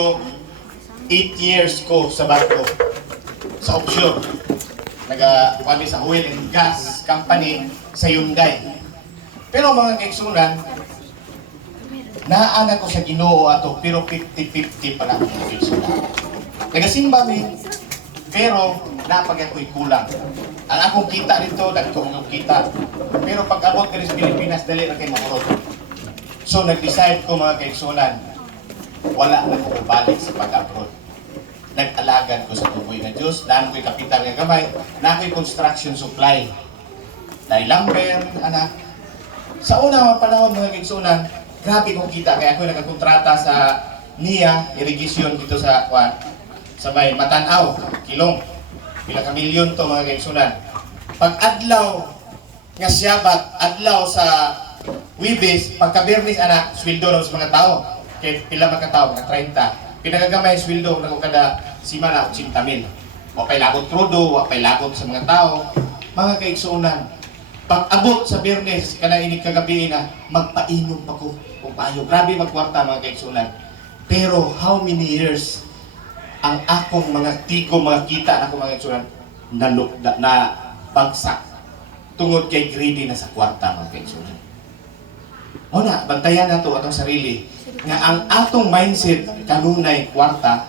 8 years ko sa barko, sa offshore. Nag-wali sa oil and gas company sa Hyundai. Pero mga kaigsunan, naaana ko sa Ginoo ato, pero 50-50 pa na ako mga kaigsunan. Nagasimba mi, pero napag ako'y kulang. Ang akong kita rito, dagko akong kita. Pero pag abot ka rin sa Pilipinas, dali na kayo makurot. So nag-decide ko mga kaigsunan, wala na ko balik sa pag-abroad. Nag-alagan ko sa tuboy na Diyos, daan ko'y kapital ng gamay, na ako'y construction supply. Dahil lumber, anak. Sa una mga panahon mga kaigsunan, grabe kong kita, kaya ako'y nagkakontrata sa NIA, irrigation dito sa may Matanaw, Kilong. Pila ka milyon to mga kaigsunan. Pag adlaw nga Siyabat, adlaw sa Wibis, pagka-Bernis anak, sweldo ng mga tao. Kaya pila magkatao, mga 30. Pinagagamay sweldo na kung kada simana, 80,000. Wapay lagot krudo, wapay lagot sa mga tao. Mga kaigsunan, pag abot sa Bernes, kana inig kagabi na, magpainom pa ko kung payo. Grabe magkwarta mga kaigsunan. Pero how many years ang akong mga tigo, mga kita na akong mga kaigsunan, na bagsak tungod kay greedy na sa kwarta mga kaigsunan. O na, bantayan na ito atong sarili nga ang atong mindset kanunay kwarta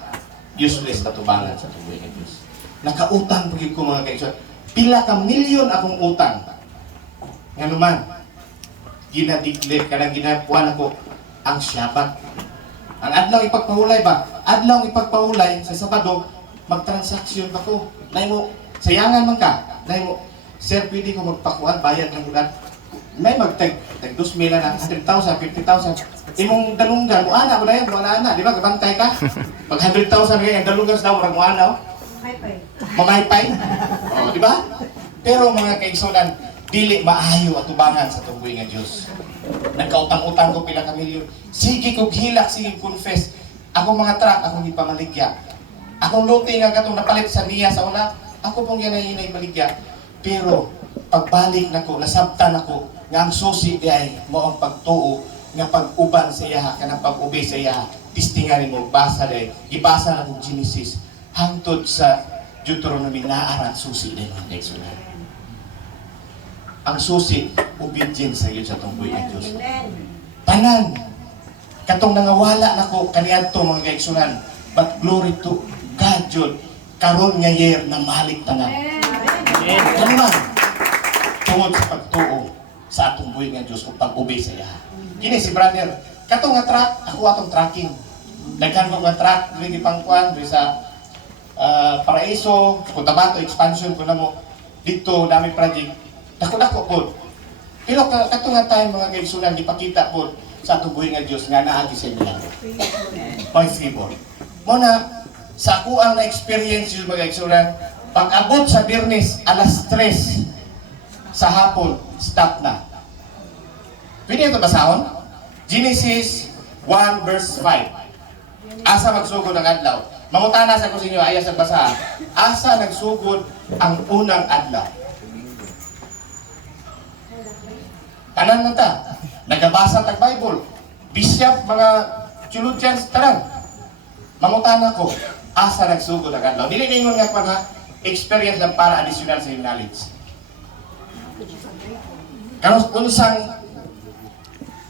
useless na tubangan sa tuloy ng Diyos. Nakautang pagig ko mga kaigsunan. Pila ka milyon akong utang. Nga naman, ginadiklit ka na ginapuan ako ang Siyabat. Ang adlaw ipagpahulay ba? Adlaw ipagpahulay sa Sabado, magtransaksyon pa ko. Nay mo, sayangan man ka. Nay mo, sir, pwede ko magpakuan, bayad ng ulan. May magtag 2,000 na 100,000, 50,000. Imong dalunggan, muana ko na yan, muana na. Di ba, kabantay ka? Pag 100,000 ngayon, dalunggan sa daw, muana. Mamaypay. O, di ba? Pero mga kaigsunan, dili maayo at tubangan sa tuboy nga Diyos. Nagkautang-utang ko pila ka milyon. Sige ko hilak, sige confess. Akong mga truck, akong ipamaligya. Akong lote nga katong napalit sa niya sa una, ako pong yan ay baligya. Pero, pagbalik na ko, nasabtan ako, nga ang susi di ay mo ang pagtuo, nga pag-uban sa iya, kanang pag-ubi sa iya, tistinganin mo, basa di, ibasa na kong Genesis, hangtod sa Deuteronomy na aran susi di mga kaigsunan. Ang susi, obedient sa iyo sa tungboy ng Diyos. Tanan, katong nangawala na ko, kaniadto mga kaigsunan, but glory to God, Jud, karon nga year na malik tanan. Kanuman, tungod sa pagtuo sa atong buhay nga Diyos o pag-obey sa iya. Kini si brother, katong nga truck, ako atong tracking. Daghan ko nga truck, dili pangkuan, dili sa Paraiso, Cotabato, expansion ko na mo. Dito, dami project. Dako-dako po. Pero katong nga time mga kaigsunan, ipakita po sa atong buhay nga Diyos nga naagi sa inyo. Mga favor. Muna, sa ako ang na-experience yung mga kaigsunan, pag-abot sa Bernes, alas 3 sa hapon, stop na. Pwede ito basahon? Genesis 1 verse 5. Asa magsugod ang adlaw? Mangutana sa ko sa inyo, ayas ang basahan. Asa nagsugod ang unang adlaw? Tanan mo ta. Nagabasa tag Bible. Bishop, mga theologians, tanan. Mangutana ko, asa nagsugod ang adlaw? Dili ningon nga pa na experience lang para additional sa yung knowledge. Karon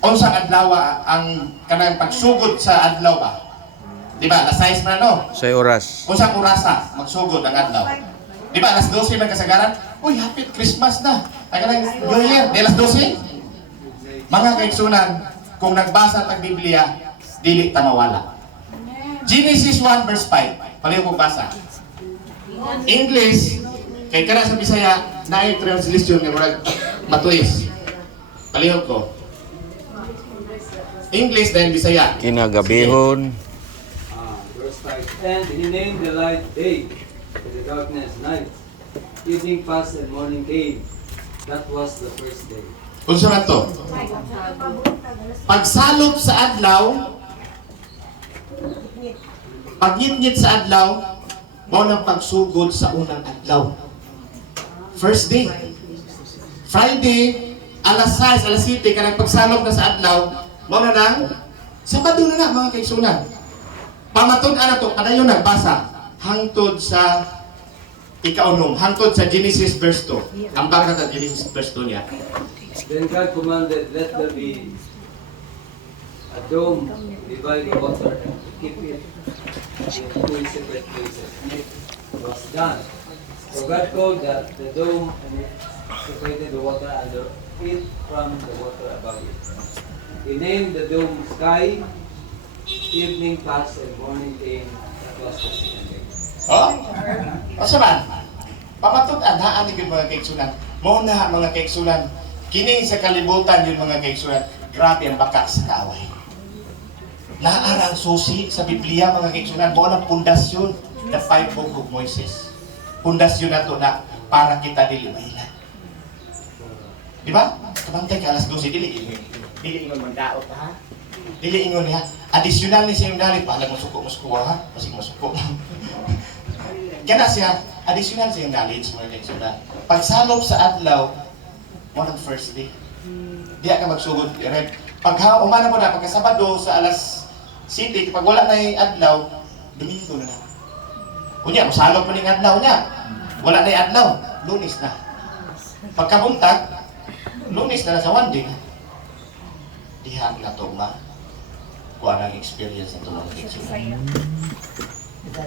unsang adlaw ang kanang pagsugod sa adlaw ba? Di ba? Alas 6 man no? Sa oras. Unsang orasa magsugod ang adlaw? Di ba? Alas 12 man kasagaran? Uy, happy Christmas na. Ay kanang New Year, di alas 12? Mga kaigsunan, kung nagbasa tag Biblia, dili ta mawala. Genesis 1 verse 5. Paliw ko basa. English, kay kana sa Bisaya, naay translation nga murag matuis. Palihog ko. English dahil Bisaya. Kinagabihon. Verse 5. And he named the light day, and the darkness night. Evening passed and morning came. That was the first day. Unsa man to? Pagsalop sa adlaw, pagngit-ngit sa adlaw, mo nang pagsugod sa unang adlaw. First day. Friday, alas 6, alas 7, kanang pagsalop na sa adlaw, mo na nang Sabado na mga kaigsunan. Pamatud-an to, padayon nagbasa hangtod sa ikaunom, hangtod sa Genesis verse 2. Ang baka sa Genesis verse 2 niya. Then God commanded, let there be a dome, divide the water, and keep it in two separate places. And it was done. So God called that the dome, and it separated the water under it from the water above it. He named the dome sky. Evening passed and morning came. That was the second day. Oh? O saman, pamatud-an haan ni mga kaigsunan. Mao na mga kaigsunan, kini sa kalibutan yung mga kaigsunan, grabe ang baka sa kaaway. Naarang susi sa Biblia mga kaigsunan, mao ang pundasyon, the five book of Moses. Pundasyon na to na para kita dili mailan. Di ba? Kamantay ka alas 12, dili ingon mandaot ha. Dili ingon ha. Additional ni siyang dali pa mo suko ha. Kasi masuko. Kana siya additional sa yung knowledge mga kaigsunan. Pagsalop sa adlaw, mo ng first day. Diya ka magsugod. Pag umana mo na, pagka Sabado sa alas 7, pag wala na yung adlaw, Domingo na na. Kunya, masalop pa ng adlaw niya. Wala na yung adlaw, Lunes na. Pagkabuntag, Lunes na sa one day. Dihang na ito kuha ng experience na ito mga kaigsunan.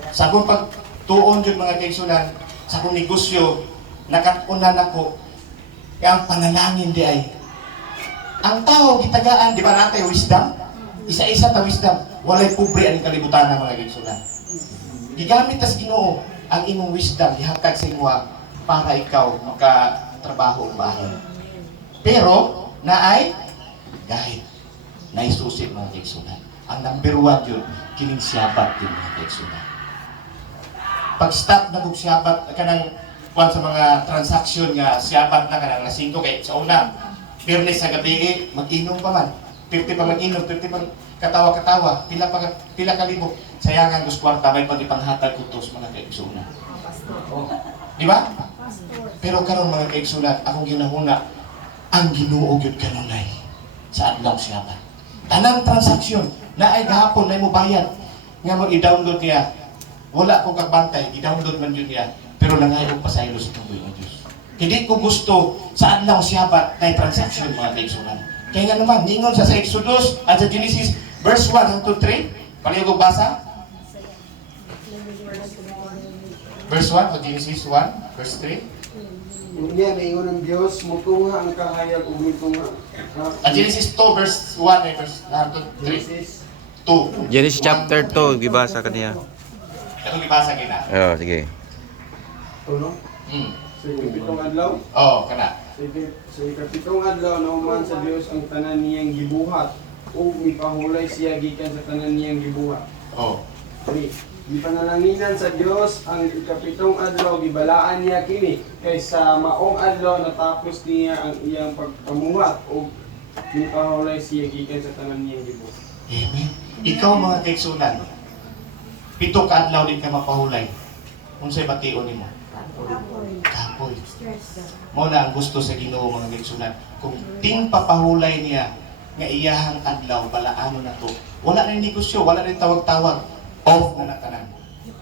Sa akong pagtuon yun mga kaigsunan, sa akong negosyo, nakatunan ako, ang panalangin di ay, ang tao gitagaan, di ba natin wisdom? Isa-isa ta wisdom, walay pobre ang kalibutan ng mga kaigsunan. Gigamit tas Ginoo ang imong wisdom, ihatag sa inwa para ikaw makatrabaho ang bahay. Pero, naay, guide, naisusit mga kaigsunan. Ang number 1 yun, kining siyabat yun mga kaigsunan. Pag-stop na kung siyabat, kanang kuwan sa mga transaksyon nga siyabat na kanang nasingko kay sa una, Biyernes sa gabi, mag-inom pa man. 50 pa mag-inom, 50 pa katawa-katawa, pila ka libo. Sayangan dos kwarta, may pag-ipanghatag kutos mga kaigsunan. Di ba? Pero karon mga kaigsunan, akong ginahuna, ang Ginoo gyud kanunay sa adlaw siyabat. Tanang transaksyon na ay gahapon na mo bayad nga mo i-download niya. Wala ko kagbantay, i-download man yun niya, pero nangayon pa sa ilo sa tuboy ng Diyos. Hindi ko gusto sa adlaw siyabat na transaction mga kaigsunan. Kaya nga naman, ningon sa Exodus at sa Genesis verse 1 hangtod 3, pareho ko basa. Verse 1 o Genesis 1, verse 3. Unya naingon ng Dios, mutunga ang kahayag ug mutunga. At Genesis 2 verse 1 ay verse hangtod 3. Genesis 2. Genesis chapter 2, gibasa kaniya. Ito gibasa kina. Oh, sige. tulo. Sa ikapitong adlaw, Oh, kana. sa ikapitong adlaw nauman sa Dios ang tanan niyang gibuhat ug mipahulay siya gikan sa tanan niyang gibuhat. Oh. 3. Gipanalanginanan sa Dios ang ikapitong adlaw, gibalaan niya kini kaysa maong adlaw natapos niya ang iyang pagpamuhat ug mipahulay siya gikan sa tanan niyang gibuhat. Amen. Ikaw mga kaigsunan, 7 ka adlaw din ka mapahulay. Unsay bation nimo? Kapoy. Mao na ang gusto sa Ginoo mga kaigsunan. Kung ting papahulay niya nga iyahang adlaw balaano na to. Wala na negosyo, wala na tawag-tawag. Off na natanan.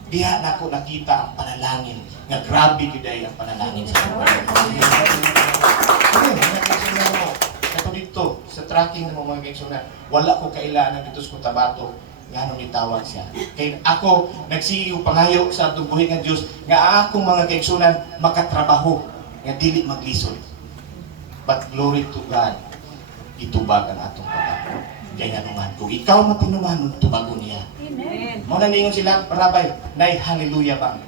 Diha na ako nakita ang panalangin. Nga grabe giday ang panalangin sa Panginoon. Mga kaigsunan mo. Kato dito sa tracking ng mga kaigsunan, wala ko kailangan dito sa Cotabato nga nung itawag siya. Kaya ako, nagsiyo pangayo sa atong buhay ng Diyos, nga akong mga kaigsunan makatrabaho, nga dili maglisod. But glory to God, itubag ang atong pagkakas. Kaya naman, kung ikaw matinumanon, tubago niya. Amen. Mo naningon sila, Rabay, nay hallelujah ba?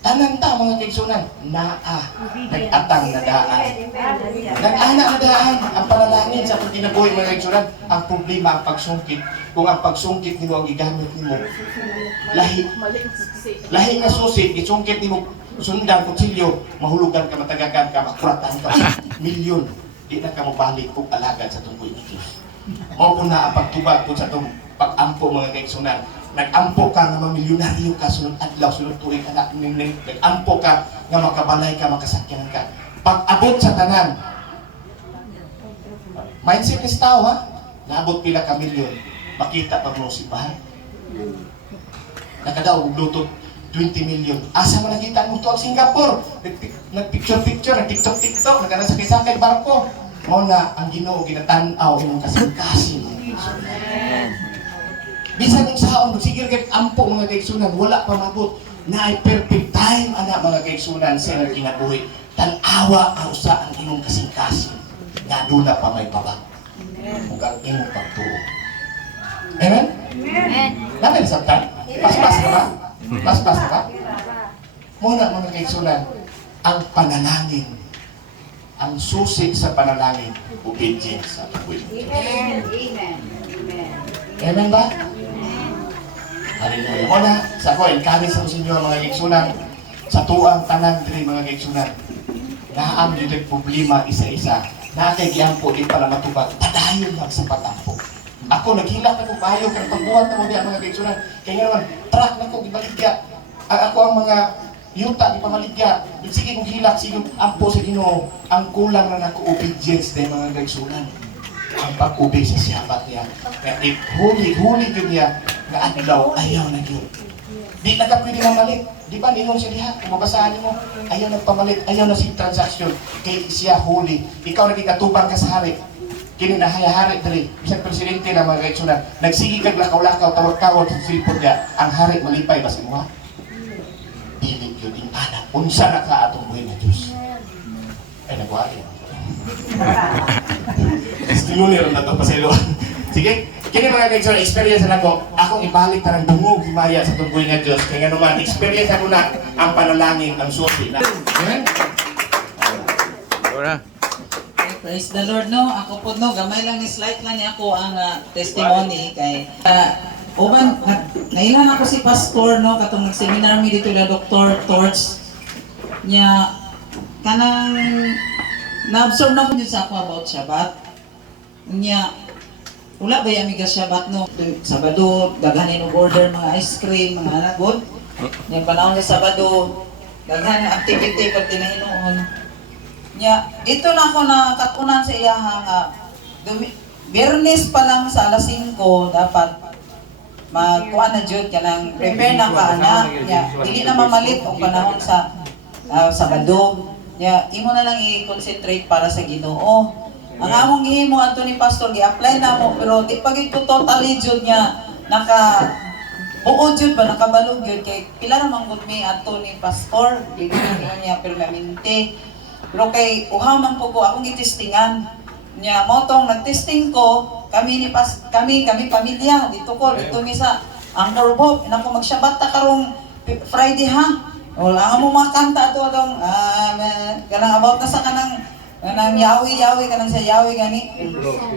Tanan ta mga kaigsunan, naa, nag-atang na daan. Nag-ana na daan ang panalangin sa pagkinabuhi mga kaigsunan. Ang problema ang pagsungkit. Kung ang pagsungkit nimo ang gigamit nimo, lahi nga susit, isungkit nimo sundan kutsilyo, mahulugan ka, matagagan ka, makuratan ka, milyon. Di na ka mabalik kung alagad sa tungkoy ng Diyos. Mao po na ang pagtubag po sa itong pag-ampo mga kaigsunan. Nag-ampo ka nga mamilyonaryo ka sunod adlaw, sunod tuig ka na, nag-ampo ka nga makabalay ka, makasakyanan ka. Pag-abot sa tanan, mindset is tao ha, naabot pila ka milyon, makita pag mo simbahan. Nakadaog og luto 20 million. Asa man nakita mo to ang Singapore? Nagpicture-picture, nag-TikTok, nagana sa sakay barko. Mao na ang Ginoo ginatan-aw imong kasing-kasing. Bisan kung saon magsigil kay ampo mga kaigsunan, wala pa mabot na ay perfect time ana mga kaigsunan sa ilang kinabuhi. Tan-awa ang usa ang imong kasing-kasing. Nga dula pa may baba. Ug ang imong pagtuo. Amen? Amen. Namin sabtan? Pas-pas ka ba? Pas-pas ka ba? Muna mga kaigsunan, ang panalangin, ang susi sa panalangin, obedience sa pagwil. Amen. Amen. Amen. Amen ba? Hallelujah. Muna, sa ako, encourage sa inyo mga kaigsunan, sa tuang tanan diri mga kaigsunan, naam yun ang problema isa-isa, na kay giampo di pala matubag, padayon lang sa patampo. Ako naghilak na kong bayo kang pagbuhat na mo diya mga kaigsunan. Kaya nga naman, track na ko, ibaligya. Ako ang mga yuta, di pamaligya. Sige kong hilak, sige ampo sa Ginoo. Ang kulang na nako obedience na mga kaigsunan. Ang pag-ubig sa siyapat niya. Kaya huli yun niya, na adlaw, ayaw na yun. Di na ka pwede mamalit. Di ba, ninong siya diha, kung mabasahan mo, ayaw nagpamalit, ayaw na si transaction. Kaya siya huli. Ikaw nagkikatubang ka sa hari. Kini na hayahari dali, bisag presidente na mga kaigsunan, nagsigi kag lakaw-lakaw, tawag-tawag sa silpon niya, ang hari malipay ba sa mga? Dili yun, yung anak, unsa na ka atong buhay na Diyos. Ay, nagwagi. Stimuli rin na ito, paselo. Sige, kini mga kaigsunan, experience na ko, akong ibalik na ng dungog, himaya sa itong buhay na Diyos. Kaya nga naman, experience ako na ang panalangin, ang susi na. Amen? Ora. Praise the Lord, no? Ako po, no, gamay lang ni slide lang niya ako ang testimony kay uban, nailan ako si pastor, no, katong nag-seminar mi dito la Dr. Torch niya kanang na-absorb na ko dito sa ako about Shabbat niya wala ba yung amiga Shabbat, no? Sabado, daghanin og order mga ice cream, mga anagod niya panahon ni Sabado daghan activity pag tinahinoon nya dito na ako nakatunan sa iyahang Biyernes pa lang sa alas 5 dapat magkuha na jud kanang prepare na ka ana nya dili na mamalit og panahon sa Sabado nya imo na lang i-concentrate para sa Ginoo. Ang among gihimo adto ni pastor gi-apply na mo pero di pa gid ko totally jud nya naka buod jud ba nakabalog jud kay pila ra man gud mi adto ni pastor dili niya permanente. Pero kay uhaw man po ko akong gitestingan niya mo tong nagtesting ko kami pamilya dito mi sa Angkor Bob nako magsyabat ta karong Friday ha wala mo mga kanta ato atong kanang about na sa kanang yawi kanang sa yawi gani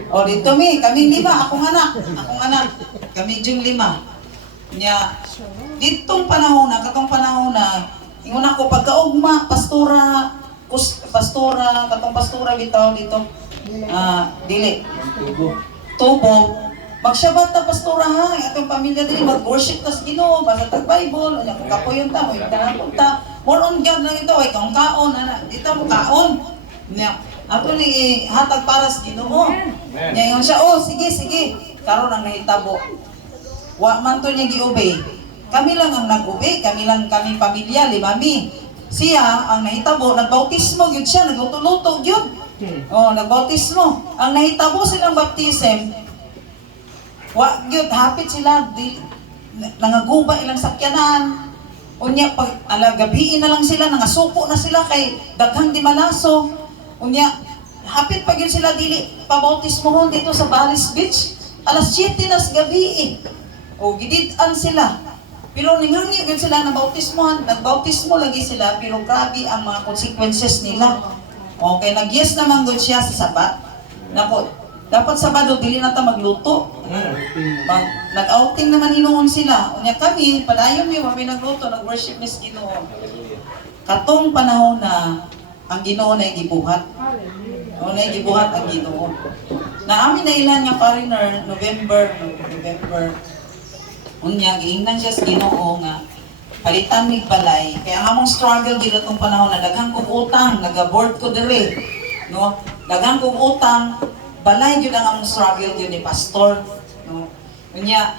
o dito kami lima akong anak kami jung lima niya ditong panahon na katong panahon na ingon ako pagkaugma pastora, katong pastora bitaw dito. Dili. Tubo. Magsyabat ta pastora ha, atong pamilya dili mag-worship ta sa Ginoo, basa tag Bible, anya kung kapoyon ta, mo itahapon ta. More on God lang ito, ay kung kaon ana, dito mo kaon. Nya, ato ni hatag para sa Ginoo. Nya ingon siya, oh sige. Karon ang nahitabo. Wa man to niya gi-obey. Kami lang ang nag-obey, kami pamilya, limami. Siya, ang nahitabo, nagbautismo yun siya, nagluto-luto yun. Nagbautismo. Ang nahitabo silang baptism, yun, hapit sila, nangaguba ilang sakyanan. Unya, pag gabiin na lang sila, nangasupo na sila kay daghang di malaso. Unya, hapit pag yun sila, dili, pabautismohon dito sa Balis Beach. Alas 7 na sa gabi giditan sila. Pero ninghangi yun sila na bautismohan, nagbautismo lagi sila, pero grabe ang mga consequences nila. Okay, nag-yes naman doon siya sa Sabat. Nako, dapat Sabado, dili na ta magluto. Nag-outing naman hinoon sila. Unya kami, padayon kami nagluto, nag-worship ni Ginoo. Katong panahon na ang Ginoo na gibuhat. Na gibuhat ang Ginoo. Naamin na ilan nga foreigner, November. Unya, giingnan siya sa Ginoo nga palitan mig balay. Kaya ang among struggle gid atong panahon na daghang kog utang, nag-abort ko diri. No? Daghang kog utang, balay gyud ang among struggle gyud ni pastor. No? Unya,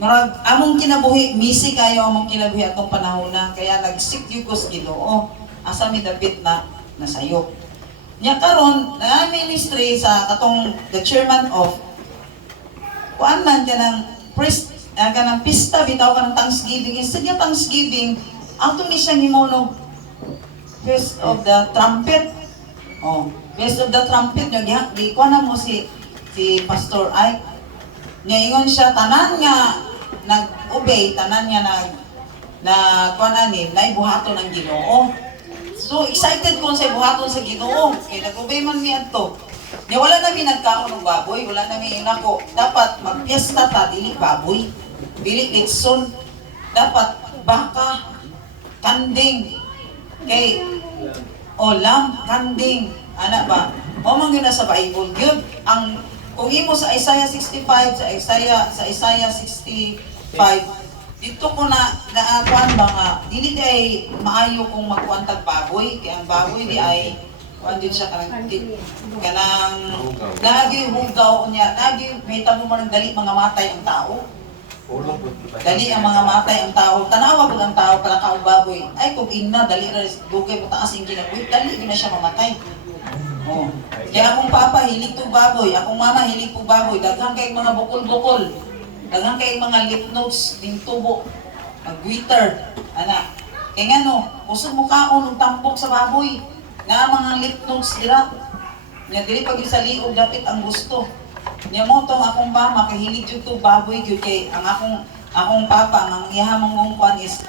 Murag among kinabuhi, misi kayo among kinabuhi atong panahon na kaya nagsik gyud ko sa Ginoo. Asa mi dapit na nasayop. Nya karon na ministry sa katong the chairman of kuan man kanang priest kanang pista bitaw kanang Thanksgiving. Instead nga Thanksgiving, ato ni siya himono Feast of the Trumpet. Oh, Feast of the Trumpet nya gi kuan na mo si Pastor Ike. Ngayon siya tanan nga nag-obey, tanan nga na kuan ani naibuhaton ng Ginoo. So excited ko sa buhaton sa Ginoo. Kay nag-obey man mi adto. Nya wala nami nagkaon ng baboy, wala nami inako. Dapat magpiesta ta dili baboy. Dili litson. Dapat baka, kanding. Kay lamb, kanding. Ana ba? O man gyud na sa Bible gyud ang kung imo sa Isaiah 65 sa Isaiah 65 dito ko na kuan ba nga dili di ay maayo kung magkuan tag baboy kay ang baboy di ay kuan din siya kanang lagi hugaw niya lagi may tabo man dali mga matay ang tao. Dali ang mga matay ang tao. Tanawa ko ang tao para kaong baboy. Ay kung ina dali ra dugay mo taas ang kinabuhi dali na siya mamatay. Oh. Kaya akong papa hilig po baboy, akong mama hilig po baboy, daghang kay mga bukol-bukol, daghang kay mga lip notes, ding tubo, mag-witter, ana. Kaya nga no, kusog mo kaon ng tampok sa baboy, na mga lip notes dira. Nya dili pag sa liog dapit ang gusto. Nya mo tong akong mama kahilig jud to baboy gyud kay ang akong papa ang ihamang mong kuan is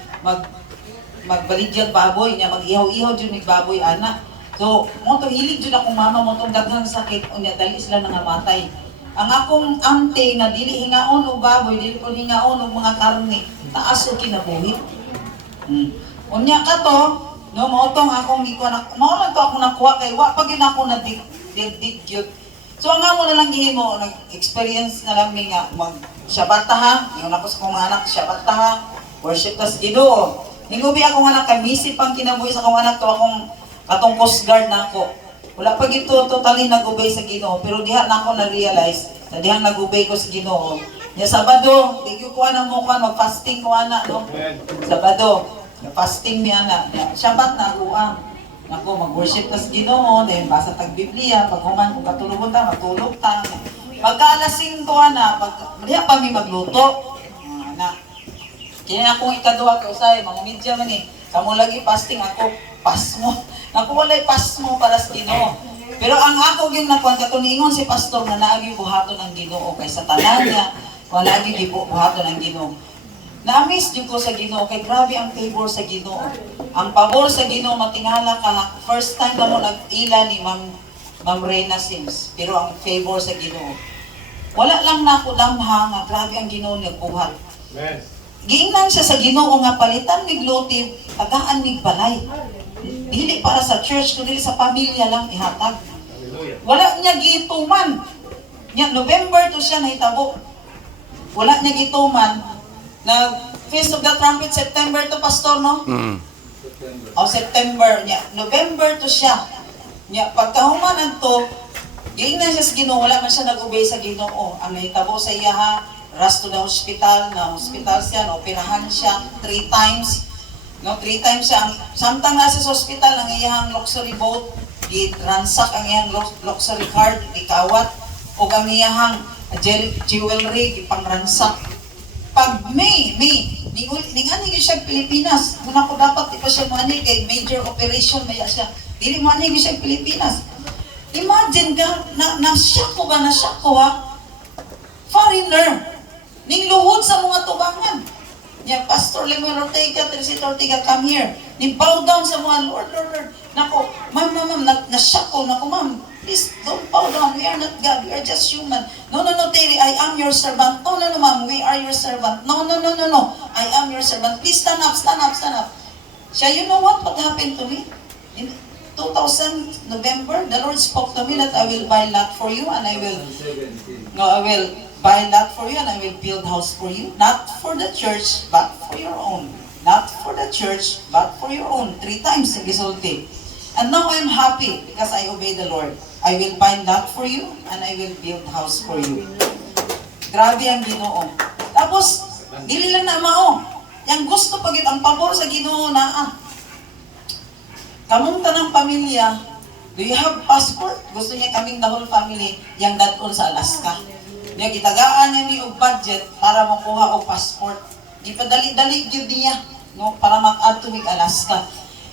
magbaligyag baboy nya mag-ihaw-ihaw jud mig baboy ana. So, mo to hilig jud akong mama mo tong daghang sakit unya dali sila nangamatay. Ang akong ante nga dili hingaon og baboy, dili ko hingaon og mga karne, taas og kinabuhi. Unya kato, no mo tong akong gikuan mao lang to ako nakuha kay wa pa gyud ako na dig gyud. So ang amo na lang gihimo nag-experience na lang mi nga mag Shabbat ha, yung ako sa kong anak Shabbat ha, worship tas Ginoo. Hingubi akong anak kay misip pang kinabuhi sa akong anak to atong Coast Guard na ako. Wala pa gito totally nag-obey sa Ginoo, pero diha na ako na-realize na dihang nag-obey ko sa Ginoo. Nya Sabado, di ko ana mo kan mag-fasting ko ana no. Sabado, fasting mi ana. Shabbat na ruang. Nako mag-worship ta sa Ginoo, then basa tag Biblia, pag human kung katulog ta, matulog ta. Pagka-alas 5 ana, pag diha pa mi magluto. Ana. Kaya akong ikaduha ko usay, mga media man eh. Kamo lagi fasting ako, pasmo. Naku walay pasmo para sa Ginoo. Pero ang ako gyud nakuan katuningon si pastor na naagi buhaton ng Ginoo kay sa tanan niya, wala gyud buhaton ng Ginoo. Na-miss jud ko sa Ginoo kay grabe ang favor sa Ginoo. Ang pabor sa Ginoo matingala ka first time na mo nag-ila ni Ma'am Reyna Sims. Pero ang favor sa Ginoo. Wala lang na ako damha nga grabe ang Ginoo nagbuhat. Amen. Giingnan siya sa Ginoo nga palitan mig luti, tagaan mig balay. Dili para sa church, kundi sa pamilya lang ihatag. Wala niya gituman. Nya November to siya nahitabo. Wala niya gituman na Feast of the Trumpet September to pastor no? O September niya. November to siya. Nya pagkahumanan to, giingnan siya sa Ginoo, wala man siya nag-obey sa Ginoo. Ang nahitabo sa iya ha, rush to the hospital, na hospital siya, na operahan siya 3 times. No, 3 times siya. Samtang nasa sa hospital, ang iyang luxury boat, i-transact ang iyang luxury card, ikawat, o ang iyang jewelry, ipang-ransack. Pag May, ningani siya Pilipinas. Muna ko dapat, di pa siya mani, kay major operation, maya siya. Dili mani siya Pilipinas. Imagine ka, na-shock ko ba, na-shock ko ha? Foreigner, ning luhod sa mga tubangan. Yeah, Pastor Lemuel Ortega, Teresita Ortega, come here. Ni-bow down sa mga Lord. Nako, ma'am, na-shock ko. Nako, ma'am, please don't bow down. We are not God. We are just human. No, Terry, I am your servant. No, ma'am, we are your servant. No. I am your servant. Please stand up. Siya, you know what happened to me? In 2000, November, the Lord spoke to me that I will buy land for you and I will buy land for you and I will build house for you. Not for the church, but for your own. Not for the church, but for your own. 3 times gisulti. And now I'm happy because I obey the Lord. I will buy land for you and I will build house for you. Grabe ang Ginoo. Tapos, Dili lang na mao. Yang gusto pagit ang pabor sa Ginoo na kamong tanang pamilya, do you have passport? Gusto niya kaming the whole family yang dadon sa Alaska. Niya gitagaan niya ni og budget para makuha og passport. Ipadali-dali gyud niya no para mak-add to Alaska.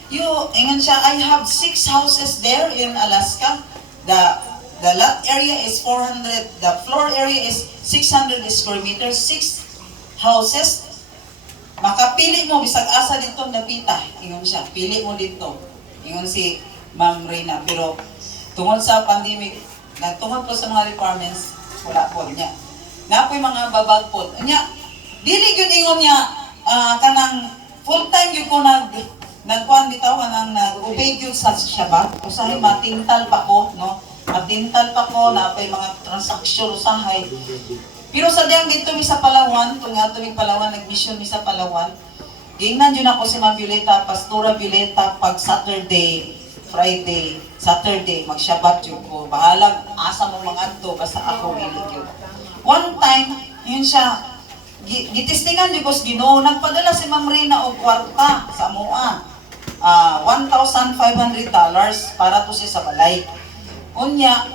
Ingon siya, I have 6 houses there in Alaska. The lot area is 400, the floor area is 600 square meters, 6 houses. Makapili mo, bisag asa dito napita. Ingon siya, pili mo dito. Ingon si Ma'am Reyna. Pero tungkol sa pandemic, tungkol po sa mga requirements, wala po niya. Nga po yung mga babag po. Niya, dili yun ingon niya, kanang full time yun ko nagkuhan bitaw kanang nag-obey yun sa Shabbat. Usahay matintal pa ko, no? Matintal pa ko na pa yung mga transaksyon usahay. Pero sa diyang dito mi sa Palawan, itong nga tuming Palawan, nag-mission mi sa Palawan, gingnan yun ako si Ma'am Violeta, Pastora Violeta, pag Saturday, Friday, Saturday, mag-Shabbat yun ko. Bahalag, asa mo mga adto, basta ako hilig yun. One time, yun siya, gitistingan yun ko sa Ginoo, nagpadala si Ma'am Reyna o kwarta sa Mua. $1,500 para to siya sa balay. Unya,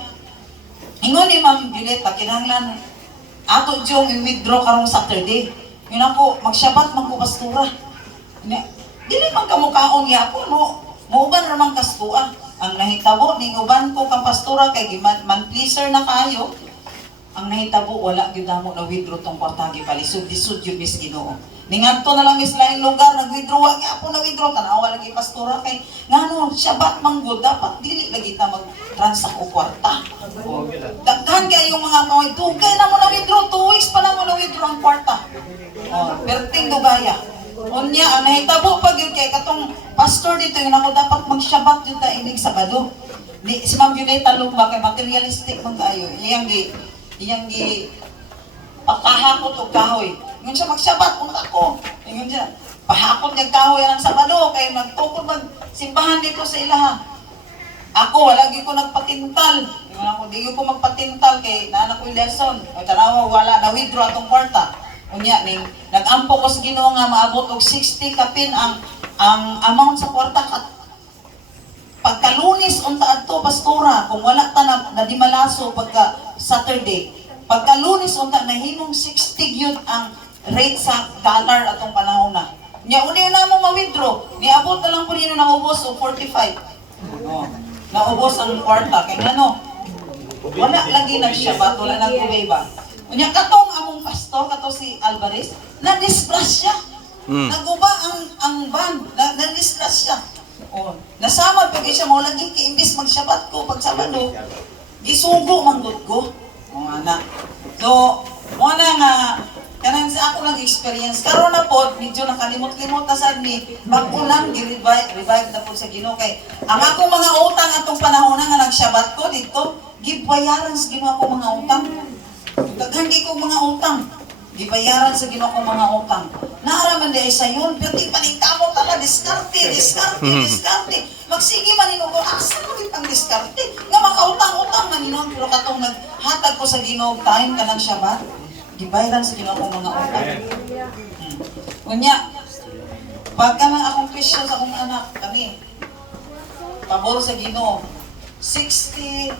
ingon ni Ma'am Violeta, kinahanglan, ato diyong i-withdraw karong Saturday. Yun ako, mag-Shabbat man ko pastura. Dili man kamukhaon niya ako, no? Mauban ramang kastua. Ang nahitabo, ning uban ko kang pastura, kay man pleaser na kayo. Ang nahitabo, wala gyud mo na withdraw tong kwarta gipalisod-lisod yun mis Ginoo. Ningadto na lang mis laing lugar nag-withdraw wa gyapon na withdraw tanawa lagi pastora kay ngano Shabbat manggod dapat dili lagi ta mag-transact og kwarta. Daghan kay yung mga kaway dugay na mo na withdraw 2 weeks pa lang mo na withdraw ang kwarta. Perting dugaya. Unya ang nahitabo pag yun kay katong pastor dito yun ako dapat mag-Shabbat jud ta inig Sabado. Ni si Ma'am Violeta lumba kay materialistic man kayo. Iyang gi pagkahakot og kahoy. Ngun siya mag-Shabbat kung ako. Ngun siya pahakot niya kahoy ng Sabado kay magtukod magsimbahan dito sa ilaha. Ako wala gyud ko nagpatintal. Ngun ako di ko magpatintal kay naana ko lesson. O tanawa wala na withdraw atong kwarta. Unya ning nag-ampo ko sa Ginoo nga maabot og 60 kapin ang amount sa kwarta pagkalunis unta adto pastora kung wala ta na di malaso pagka Saturday pagkalunis unta nahimong 60 gyud ang rate sa dollar atong panahon na nya uni na mo ma-withdraw niabot na lang po nino naubos og 45 naubos ang kwarta kay ngano wala lagi nag-Shabbat wala nang kubay ba unya katong among pastor kato si Alvarez na-discuss siya naguba ang ban na-discuss siya. Nasama pag siya mo lagi kay imbis mag-Shabbat ko pag Sabado gisugo manggod ko anak. So mo na nga kanang sa ako lang experience karon na pod medyo nakalimot-limot na sad ni mag-ulang gi-revive na pod sa Ginoo kay ang akong mga utang atong panahon nga nag-Shabbat ko dito gibayaran sa Ginoo ako mga utang. Daghan kay ko mga utang gibayaran sa Ginoo ko mga utang. Naaraman di ay sayon, pero di paningkamot tala, diskarte. Magsige maninog ko, asa mo di pang diskarte? Nga makautang-utang maninog, pero katong naghatag ko sa Ginoo time ka ng Shabbat, gibayaran sa Ginoo ko mga utang. Unya, pagka na akong Christian sa akong anak, kami, pabor sa Ginoo, 63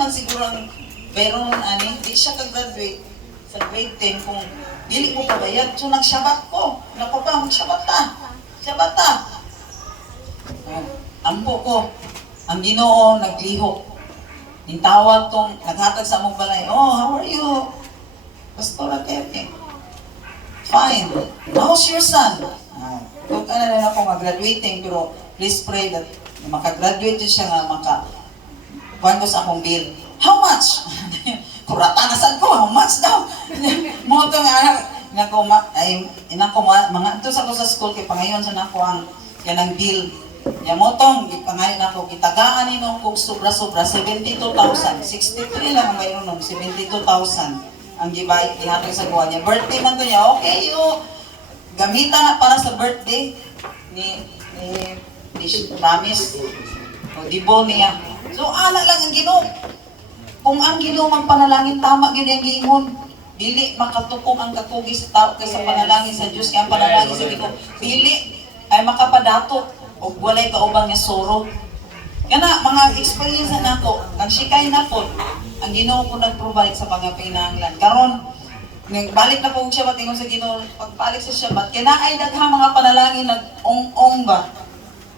man siguro ang veron ani, di siya kag-graduate sa grade 10 kung dili ko pabayad. So nag-Shabbat ko. Napapa, mag-Shabbat ta. Ampo ko. Ang Ginoo nagliho. Nintawag tong naghatag sa among balay. Oh, how are you? Pastora Kevin. Fine. How's your son? Kung ano na ako mag-graduating, pero please pray that makagraduate siya nga kuhan ko sa akong bill. How much? Kurata na sad ko, how much daw? Mo to nga mga ito sa ko sa school kay pangayon sa nako ang kanang bill. Ya mo tong gipangayon nako gitagaan nino kog sobra-sobra 72,000. 63 lang ang mayroon nung 72,000 ang gihatag sa kuha niya. Birthday man to niya. Okay, gamitan na para sa birthday ni Ramis. O dibo niya. So ana lang ang Ginoo. Kung ang Ginoo magpanalangin tama gyud ang giingon. dili makatukong ang katugi sa tao kaysa panalangin sa Dios. Kaya ang panalangin sa Ginoo dili ay makapadato og walay kaubang nga sorrow. Kana mga experience na nako, ang sikay na po, ang Ginoo po nag-provide sa mga pinanglan. Karon nang balik na po siya batingon sa Ginoo, pagbalik sa Shabbat, kaya na ay daghang mga panalangin nag-ong-ong ba?